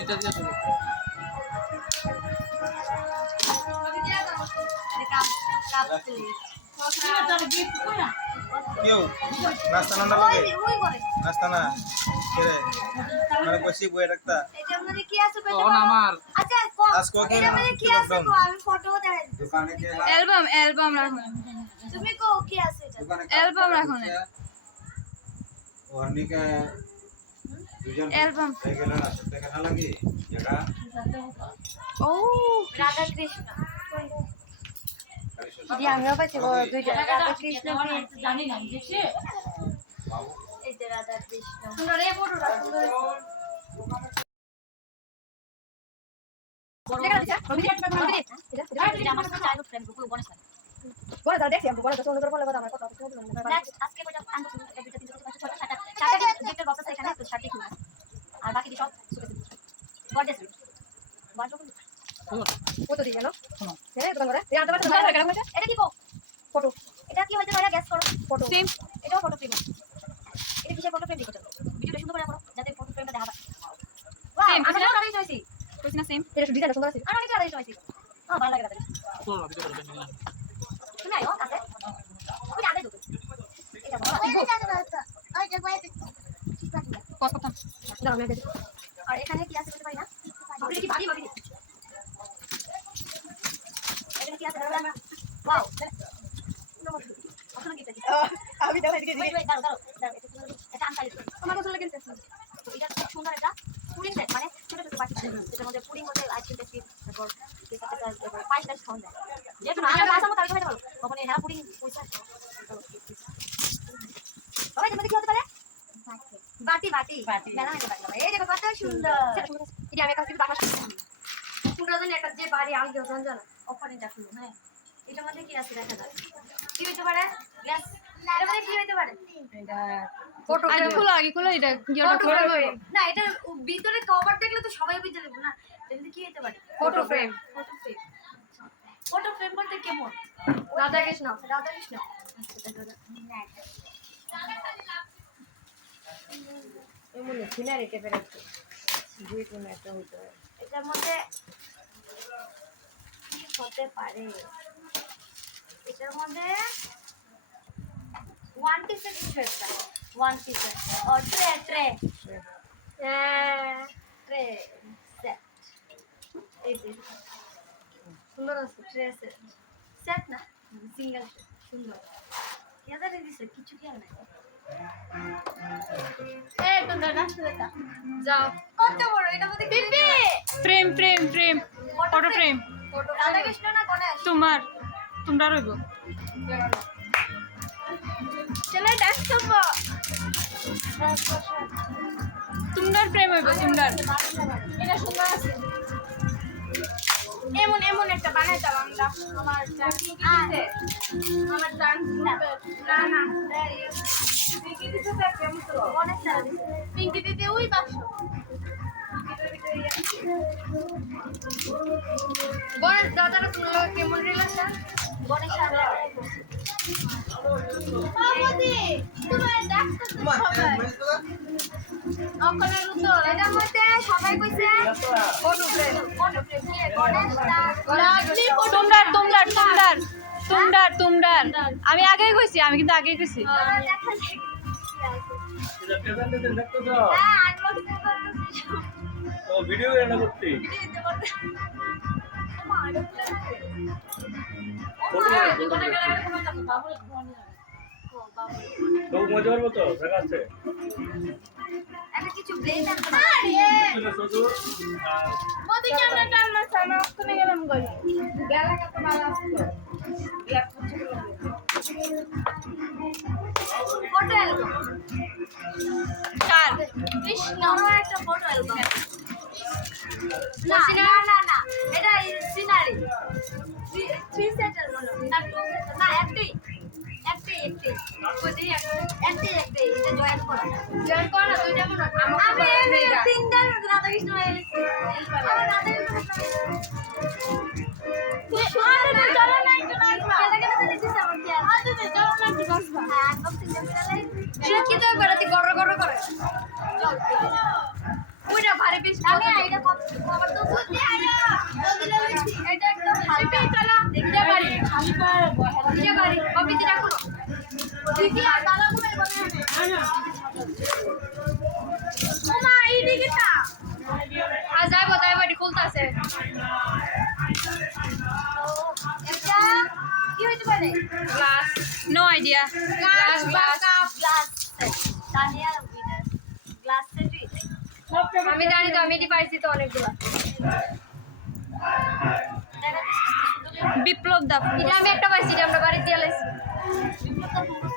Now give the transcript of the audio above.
এটা দিয়ে দেবো क्यों नाश्ता ना लगे नाश्ता ना रे मैंने कुछ ही बुए रखता এটা মধ্যে কি আছে পেতে তখন আমার আচ্ছা आज को क्या এটা মধ্যে কি আছে কো আমি ফটো দেখাই दुकाने के অ্যালবাম রাখুন তুমি কো কি আছে এটা दुकाने অ্যালবাম রাখুন और निके দুজন অ্যালবাম রেগুলা না দেখা না লাগি যেটা ও রাধা কৃষ্ণ জি আমিও পাচ্ছি দুইটা রাধা কৃষ্ণ জানি না দেখছি এই যে রাধা কৃষ্ণ সুন্দর এই ফটোটা সুন্দর দেখা দিছা রবি এটা আমার সাথে চাইল্ড ফ্রেন্ড গ্রুপ বনে স্যার বলে দাও দেখি আমি বলে দাও সুন্দর করে বলে দাও আমার কথা নেক্সট আজকে কয়টা আনবো একটা দুইটা তিনটা চারটা ছয়টা সাতটা গিফটের বক্স আছে এখানে তো সাতটি খুব আর বাকি সব গর্জিয়াস গর্জিয়াস কত দিই জানো হ্যাঁ দোকান করে এই আনতে পারছ এটা কি কো ফটো এটা কি হইতে পারে গ্যাস করো ফটো সেম এটাও ফটো ফ্রেম এটা কিসের ফটো ফ্রেম দিছো ভিডিওটা সুন্দর করে করো যাতে ফটো ফ্রেমটা দেখা যায় ওয়াও Same, আমি আড়াই হইছি কইছ না সেম এটা ডিজাইন সুন্দর আছে আর অনেক আড়াই হইছি ভালো লাগে দাদা তোর ভিডিও করে দিন তুমি আইও কাছে তুমি আগে দুটো এটা বড় ওই যে বাইরে কত কথা দাও আমি দেখি আর এখানে কি আছে বলতে পারি না এটা কি ভারী ভারী এখানে কি আছে দাদা ওয়াও ওখানে কি আছে আমি দাও এদিকে ওই দাও দাও এটা আনসাই আমার পছন্দ লাগছে তো এটা খুব সুন্দর একটা পুডিং সেট মানে ছোট ছোট বাটি যেটার মধ্যে পুডিং মধ্যে আইসক্রিম টেস্টি তারপর পায়েস টাইস খাওয়া যায় যেহেতু না আমরা আসামো তাহলে খাইতে পারবো ওখানে হ্যাঁ পুডিং পয়সা ওই মধ্যে কি হতে পারে বাটি বাটি বাটি মেলা মেলা বাটি এই দেখো কত সুন্দর এটা আমি কাছে বাবা সুন্দর জানি একটা যে বাড়ি আলগে জানা ওখানে দেখো হ্যাঁ এটার মধ্যে কি আছে দেখা যায় কি হতে পারে গ্যাস এর মধ্যে কি হতে পারে এটা ফটো আগে খোলো এটা গিয়েটা খোলো না এটা ভিতরে কভার দেখলে তো সবাই বুঝে যাবে না এমনি কি হতে পারে ফটো ফ্রেম ফটো ফ্রেম বলতে কেমন রাধা কৃষ্ণ এমন সিনারি টাইপের আছে দুই কোন একটা হতে পারে এটার মধ্যে কি হতে পারে এটার মধ্যে ওয়ান পিসের কিছু একটা ওয়ান পিসের ও ট্রে ট্রে ট্রে সেট এই যে সুন্দর আছে ট্রে সেট সেট না সিঙ্গেল সুন্দর কেদারে দিছে কিছু কি নাই এই তো নাচতে দেখা যাও কত বড় এটা মধ্যে PP frame photo frame Radha Krishna না গণেশ তোমরা রইব চলে ডান্স করবো তোমরা ফ্রেম হইব তোমরা এটা সুন্দর আছে এমন এমন একটা বানাইতাম আমরা আমার আমার ডান্স না না পিঙ্কি দিতে থাকে গণেশ পিঙ্কি দিতে ওই বাক্স গণেশ দাদারা তোমরা কেমন রিলেশন গণেশ বাবাজি তোমার ডান্স করতে হবে অকলের উত্তর এটার মধ্যে সবাই কইছে ফটো ফ্রেম কি গণেশ লাভলি তোমরা আমি আগেই কইছি আমি কিন্তু আগেই কইছি দেখা যায় এটা প্রেজেন্টেশন দেখতে তো হ্যাঁ আনবক্সিং করতেছি ও ভিডিও এনে করতে দিতে করতে তো মজা করবো তো দেখাচ্ছে একটা কিছু ব্লেড আনতে শুনে শুধু মোদি ক্যামেরা টাননা সানা ওখানে গেলাম গই গেলা কত ভালো আসতো ফটো অ্যালবাম কার কৃষ্ণ একটা ফটো অ্যালবাম না না না না এটা সিনারি থ্রি সেটার মনে না টু না একটাই কোদি একটাই এটা জয়েন করো না তুই যাবো না আমি তিনটা রাধা কৃষ্ণ আমার রাধা কৃষ্ণ চলো না একটু না কেন দিছিস আমার কি চলো না একটু হ্যাঁ আনবক্সিং জমিনালে এটা কি তো বেড়াতে গড় গড় করে চল ওইটা ভারী বেশ আমি এটা কভার তো বুঝতে আয়া এটা একদম হালকা চলা দেখতে পারি দিতে পারি কপি দিরা করো দেখি আর বালা গুলো বলে ওমা এই দিকেটা আর যাইবো যাইবো এটি খুলতাছে এটা কি হইতে পারে glass no idea glass glass glass Tania winner glass সেটই আমি জানি তো আমি এটি পাইছি তো অনেকগুলো বিপ্লব দা এটা আমি একটা পাইছি এটা আমরা বাড়িতে আলাইছি বিপ্লব